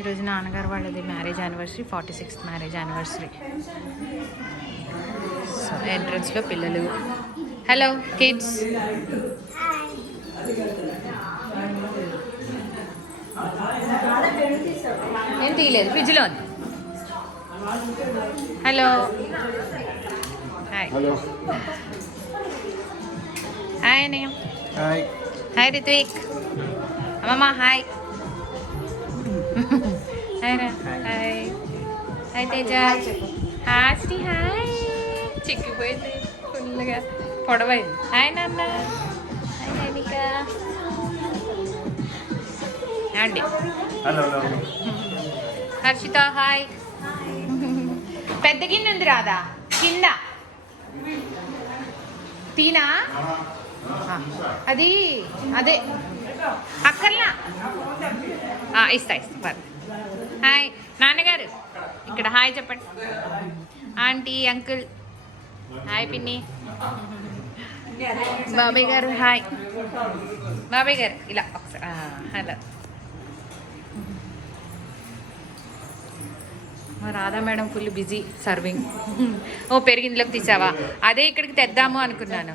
ఈరోజు నాన్నగారు వాళ్ళది marriage anniversary, 46th marriage anniversary. So ఎంట్రన్స్లో పిల్లలు. Hello kids. ఏం తీయలేదు, ఫ్రిడ్జ్లో ఉంది. Hello hi. హాయ్ అన్నయ్య. హాయ్. హాయ్ రిత్విక్. అమ్మమ్మ హాయ్. హాయ్ రా. Hi. Hi Teja. Hi Sri. Hi. చిక్కిపోయింది ఫుల్గా, పొడవైంది. హాయ్ నాన్న. హాయ్ నైనిక. అండి హలో. హర్షిత హాయ్. పెద్ద గిన్నె ఉంది రాదా కింద తీనా, అది అదే అక్కర్లా, ఇస్తా ఇస్తా. హాయ్ నాన్నగారు, ఇక్కడ హాయ్ చెప్పండి. Aunty uncle hi. పిన్ని బాబాయ్ గారు హాయ్. బాబాయ్ గారు ఇలా ఒకసారి hello. Radha madam full busy serving. ఓ పెరిగిందులోకి తీసావా, అదే ఇక్కడికి తెద్దాము అనుకున్నాను.